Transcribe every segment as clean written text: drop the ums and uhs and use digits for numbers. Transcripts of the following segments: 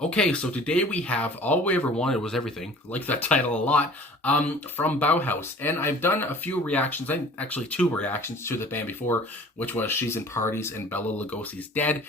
Okay, so today we have All We Ever Wanted Was Everything, I like that title a lot, from Bauhaus. And I've done a few reactions, actually two reactions to the band before, which was She's in Parties and Bella Lugosi's Dead,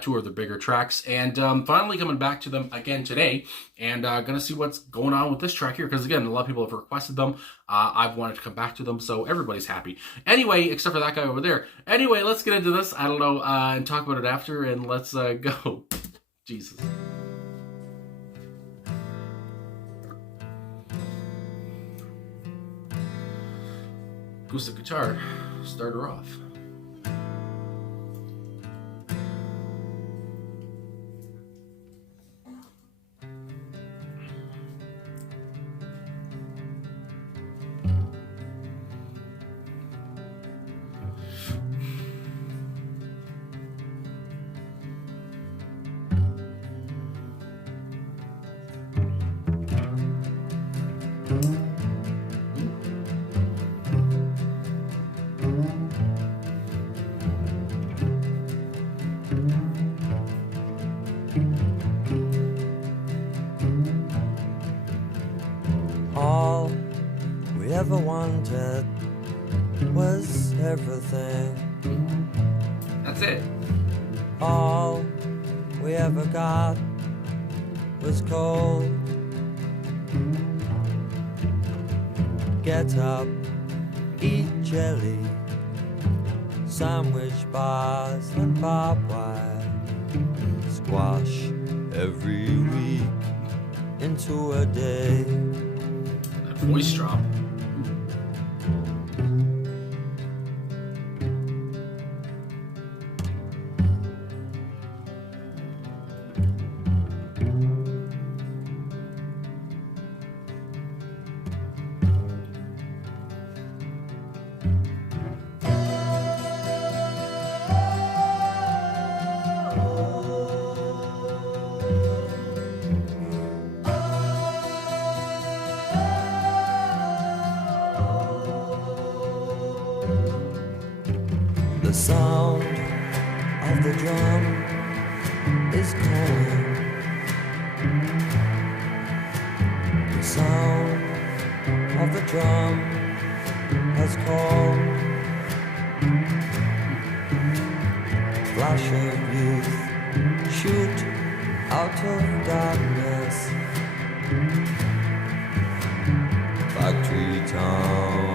two of the bigger tracks. And finally coming back to them again today, and gonna see what's going on with this track here, because again, a lot of people have requested them. I've wanted to come back to them, so everybody's happy. Anyway, except for that guy over there. Anyway, let's get into this, I don't know, and talk about it after, and let's go. Jesus. Acoustic guitar, start her off. All we ever wanted was everything. That's it. All we ever got was cold. Get up, eat jelly, sandwich bars and barbed wire. Squash every week into a day. That voice drop. The sound of the drum is calling. The sound of the drum has called. Flash of youth, shoot out of darkness. Factory town.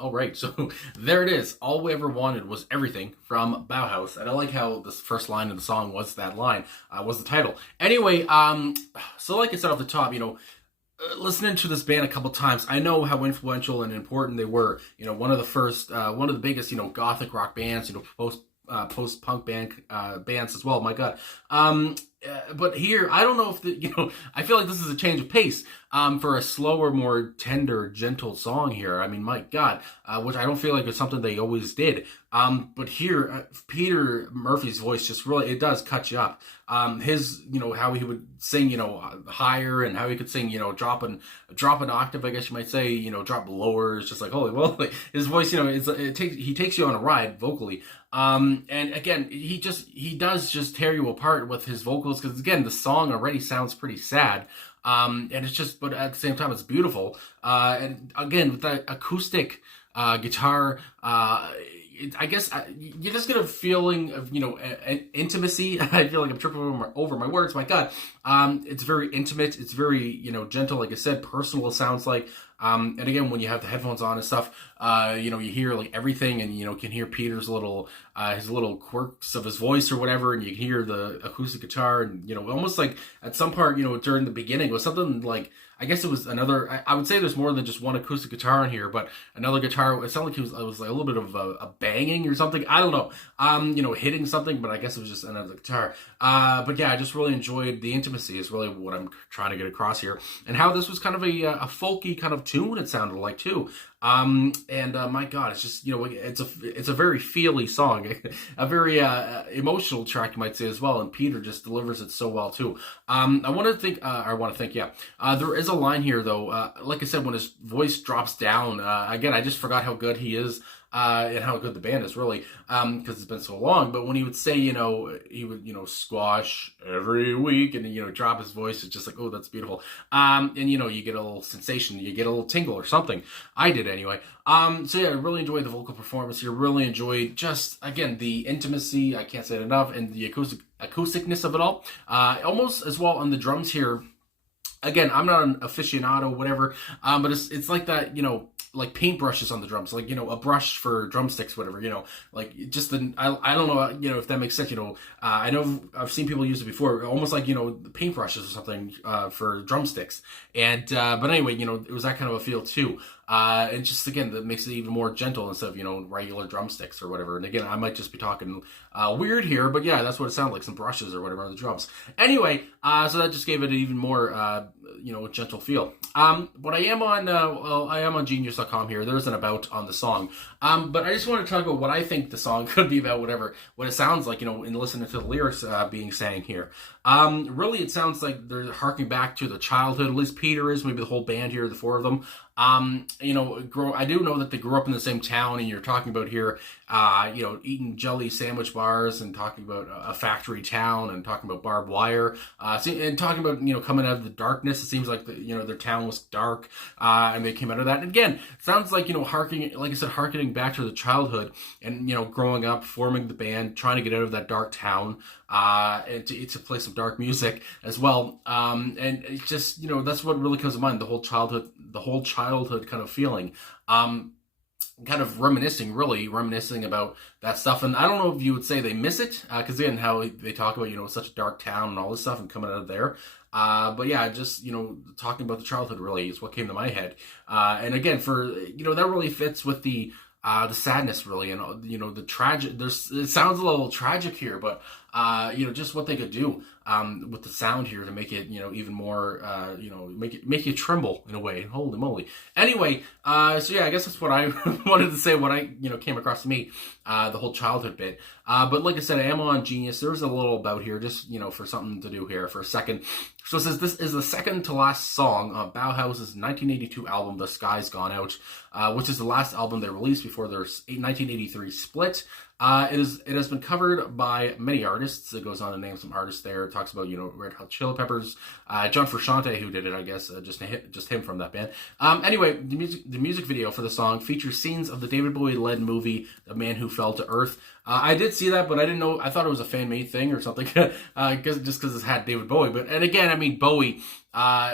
All right, so there it is. All We Ever Wanted Was Everything from Bauhaus. And I like how this first line of the song was that line, was the title. Anyway, so like I said off the top, listening to this band a couple times, I know how influential and important they were. One of the first, one of the biggest, gothic rock bands, post punk bands as well. My God, but here, I don't know if I feel like this is a change of pace for a slower, more tender, gentle song here. I mean, my God, which I don't feel like is something they always did. But here, Peter Murphy's voice just really, it does cut you up. His, how he would sing, higher, and how he could sing, drop an octave, I guess you might say, drop lower. It's just like, holy, well, like, his voice, he takes you on a ride vocally. And again, he does just tear you apart with his vocals, because again, the song already sounds pretty sad. And it's just, but at the same time, it's beautiful. And again, with that acoustic guitar, I guess you just get a feeling of, intimacy. I feel like I'm tripping over my words. My God. It's very intimate. It's very, gentle. Like I said, personal, it sounds like. And again, when you have the headphones on and stuff, you hear like everything, and, can hear Peter's his little quirks of his voice or whatever. And you can hear the acoustic guitar, and, almost like at some part, during the beginning, it was something like, I guess it was another, I would say there's more than just one acoustic guitar in here, but another guitar, it sounded like it was like a little bit of a banging or something. I don't know, hitting something, but I guess it was just another guitar. But yeah, I just really enjoyed the intimacy is really what I'm trying to get across here. And how this was kind of a folky kind of tune, it sounded like too. My God, it's just, it's a very feely song, a very emotional track, you might say, as well. And Peter just delivers it so well too. I want to think, there is a line here though, like I said, when his voice drops down, again, I just forgot how good he is. And how good the band is, really, because it's been so long. But when he would say, he would, squash every week, and drop his voice, it's just like, oh, that's beautiful. And you get a little sensation, you get a little tingle or something. I did anyway. So yeah, I really enjoyed the vocal performance here. Really enjoyed just, again, the intimacy. I can't say it enough, and the acousticness of it all. Almost as well on the drums here. Again, I'm not an aficionado, whatever, but it's like that, like paintbrushes on the drums, like, a brush for drumsticks, whatever, like just I don't know, if that makes sense, I know I've seen people use it before, almost like, paintbrushes or something, for drumsticks. And, but anyway, it was that kind of a feel too. And just, again, that makes it even more gentle instead of, regular drumsticks or whatever. And again, I might just be talking weird here, but yeah, that's what it sounded like, some brushes or whatever on the drums. Anyway, so that just gave it an even more, gentle feel. But I am on Genius.com here. There's an about on the song. But I just want to talk about what I think the song could be about, what it sounds like, in listening to the lyrics being sang here. Really, it sounds like they're harking back to the childhood, at least Peter is, maybe the whole band here, the four of them. I do know that they grew up in the same town, and you're talking about here, eating jelly sandwich bars, and talking about a factory town, and talking about barbed wire, and talking about, coming out of the darkness. It seems like their town was dark, and they came out of that. And again, it sounds like, harkening back to the childhood, and, growing up, forming the band, trying to get out of that dark town, and to play some dark music as well. And it's just, that's what really comes to mind, the whole childhood kind of feeling. Kind of reminiscing about that stuff. And I don't know if you would say they miss it, because again, how they talk about, such a dark town and all this stuff and coming out of there. But yeah, just, talking about the childhood really is what came to my head. And again, that really fits with the sadness, really, and the tragic. It sounds a little tragic here, but just what they could do with the sound here to make it even more make you tremble in a way. Holy moly! Anyway, so yeah, I guess that's what I wanted to say. What I came across to me, the whole childhood bit. But like I said, I am on Genius. There's a little about here, just for something to do here for a second. So it says this is the second to last song on Bauhaus's 1982 album, The Sky's Gone Out, which is the last album they released before their 1983 split. It has been covered by many artists. It goes on to name some artists there. It talks about, Red Hot Chili Peppers, John Frusciante, who did it, I guess, just him from that band. Anyway, the music video for the song features scenes of the David Bowie-led movie, The Man Who Fell to Earth. I did see that, but I didn't know, I thought it was a fan-made thing or something, just because it had David Bowie. And again, I mean, Bowie,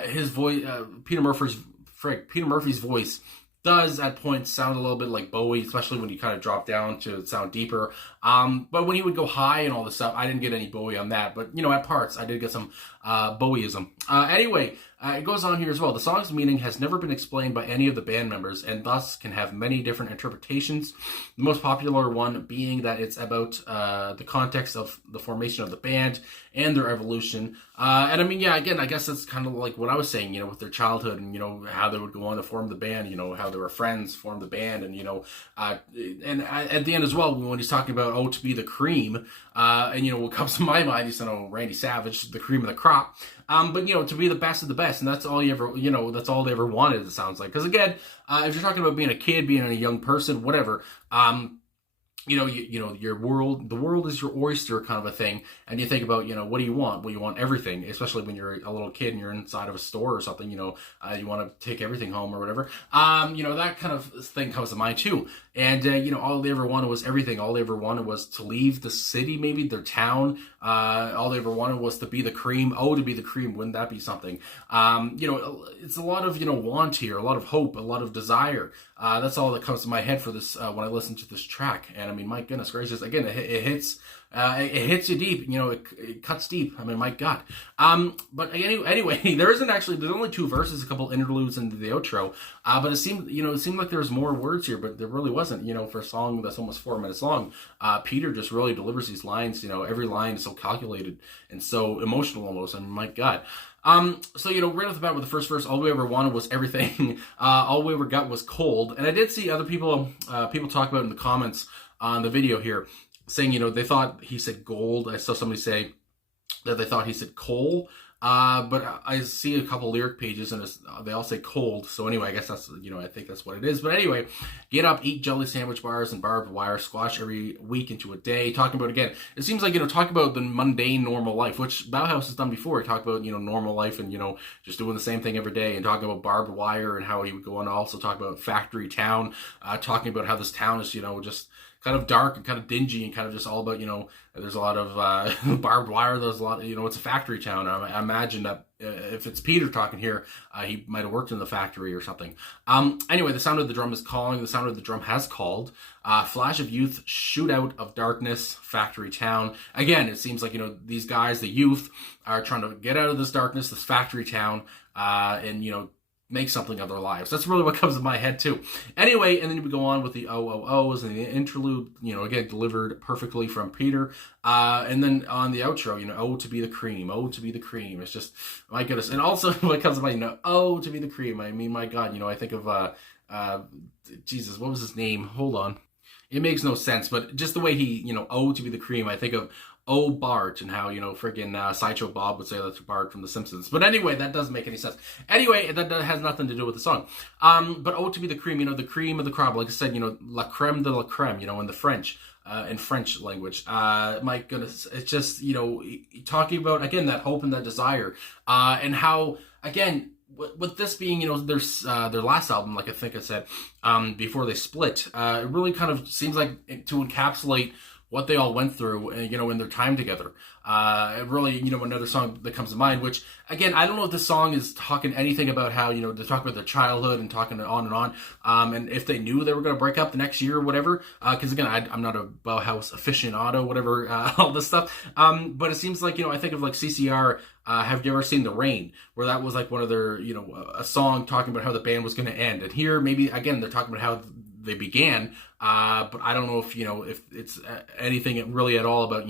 his voice, Peter Murphy's voice does at points sound a little bit like Bowie, especially when you kind of drop down to sound deeper. But when he would go high and all this stuff, I didn't get any Bowie on that. But, at parts, I did get some Bowieism. Anyway, it goes on here as well. The song's meaning has never been explained by any of the band members and thus can have many different interpretations. The most popular one being that it's about the context of the formation of the band and their evolution. And I mean, yeah, again, I guess that's kind of like what I was saying, with their childhood and, how they would go on to form the band, how they were friends, formed the band, and, and at the end as well, when he's talking about, to be the cream, and, what comes to my mind is, Randy Savage, the cream of the crop. But, to be the best of the best, and that's all you ever, that's all they ever wanted, it sounds like. Because again, if you're talking about being a kid, being a young person, whatever, your world, the world is your oyster kind of a thing. And you think about, what do you want? Well, you want everything, especially when you're a little kid and you're inside of a store or something, you want to take everything home or whatever. That kind of thing comes to mind too. And, all they ever wanted was everything. All they ever wanted was to leave the city, maybe their town. All they ever wanted was to be the cream. Oh, to be the cream. Wouldn't that be something? It's a lot of, want here, a lot of hope, a lot of desire. That's all that comes to my head for this, when I listen to this track. And I mean, my goodness gracious, again, it hits you deep, it cuts deep. I mean, my God. But anyway, there's only 2 verses, a couple interludes into the outro. But it seemed like there was more words here, but there really wasn't, for a song that's almost 4 minutes long. Peter just really delivers these lines, every line is so calculated and so emotional almost. I mean, my God. So, right off the bat with the first verse, all we ever wanted was everything. All we ever got was cold. And I did see other people talk about in the comments on the video here, saying, they thought he said gold. I saw somebody say that they thought he said coal. But I see a couple lyric pages and they all say cold. So anyway, I guess that's, I think that's what it is. But anyway, get up, eat jelly sandwich bars and barbed wire, squash every week into a day. Talking about, again, it seems like, talk about the mundane normal life, which Bauhaus has done before. He talked about, normal life and, just doing the same thing every day, and talking about barbed wire and how he would go on to also talk about factory town, talking about how this town is, just kind of dark and kind of dingy and kind of just all about, there's a lot of barbed wire. There's a lot of, it's a factory town. I imagine that if it's Peter talking here, he might have worked in the factory or something. Anyway, the sound of the drum is calling. The sound of the drum has called. Flash of youth, shoot out of darkness, factory town. Again, it seems like, these guys, the youth, are trying to get out of this darkness, this factory town, and, make something of their lives. That's really what comes to my head too. Anyway, and then we go on with the OOOs and the interlude, again, delivered perfectly from Peter. And then on the outro, oh, to be the cream, oh, to be the cream. It's just, my goodness. And also what comes to mind, oh, to be the cream. I mean, my God, I think of, Jesus, what was his name? Hold on. It makes no sense, but just the way he, oh, to be the cream, I think of, oh, Bart, and how, friggin' Sideshow Bob would say that's Bart from The Simpsons. But anyway, that doesn't make any sense. Anyway, that has nothing to do with the song. But oh, to be the cream, the cream of the crop, like I said, la creme de la creme, in the French, in French language. My goodness, it's just, talking about, again, that hope and that desire, and how, again, with this being, their last album, like I think I said, before they split, it really kind of seems like to encapsulate what they all went through, in their time together. Really, another song that comes to mind, which, again, I don't know if this song is talking anything about how, they talk about their childhood and talking on and on, and if they knew they were going to break up the next year or whatever, because, again, I'm not a Bauhaus aficionado, whatever, all this stuff, but it seems like, I think of, like, CCR, have you ever seen The Rain, where that was, like, one of their, a song talking about how the band was going to end, and here, maybe, again, they're talking about how they began, but I don't know if it's anything really at all about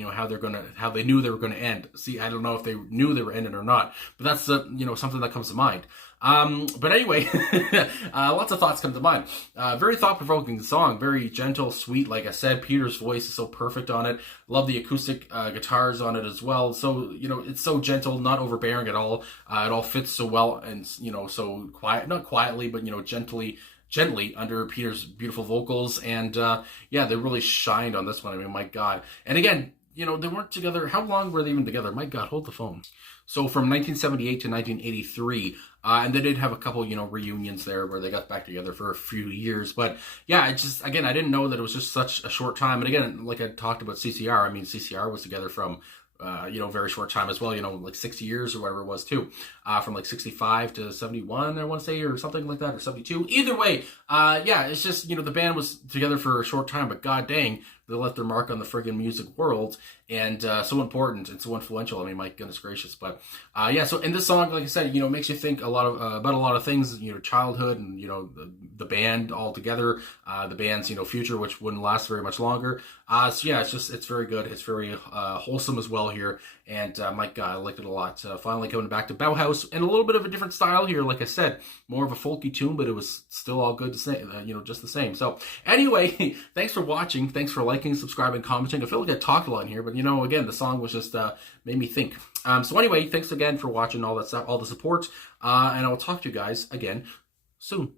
how they knew they were gonna end. See, I don't know if they knew they were ending or not, but that's something that comes to mind. But anyway, lots of thoughts come to mind. Very thought-provoking song, very gentle, sweet. Like I said, Peter's voice is so perfect on it. Love the acoustic guitars on it as well. So it's so gentle, not overbearing at all. It all fits so well and so quiet, not quietly, but gently under Peter's beautiful vocals, and they really shined on this one. I mean, my God. And again, they weren't together. How long were they even together? My God, hold the phone. So from 1978 to 1983, and they did have a couple, reunions there where they got back together for a few years. But yeah, it just, again, I didn't know that it was just such a short time. And again, like I talked about CCR, I mean, CCR was together from very short time as well, like 60 years or whatever it was too, from like 65 to 71, I want to say, or something like that, or 72. Either way, it's just, the band was together for a short time, but god dang, they left their mark on the friggin' music world, and so important and so influential. I mean, my goodness gracious. But yeah, so in this song, like I said, it makes you think a lot of about a lot of things, childhood, and the band all together, the band's future, which wouldn't last very much longer. So yeah, it's very good. It's very wholesome as well here, and my God, I liked it a lot. Finally coming back to Bauhaus, and a little bit of a different style here. Like I said, more of a folky tune, but it was still all good to say, just the same. So anyway, thanks for watching. Thanks for liking, subscribing, commenting. I feel like I talked a lot in here, but again, the song was just made me think. So anyway, thanks again for watching all that stuff, all the support, and I will talk to you guys again soon.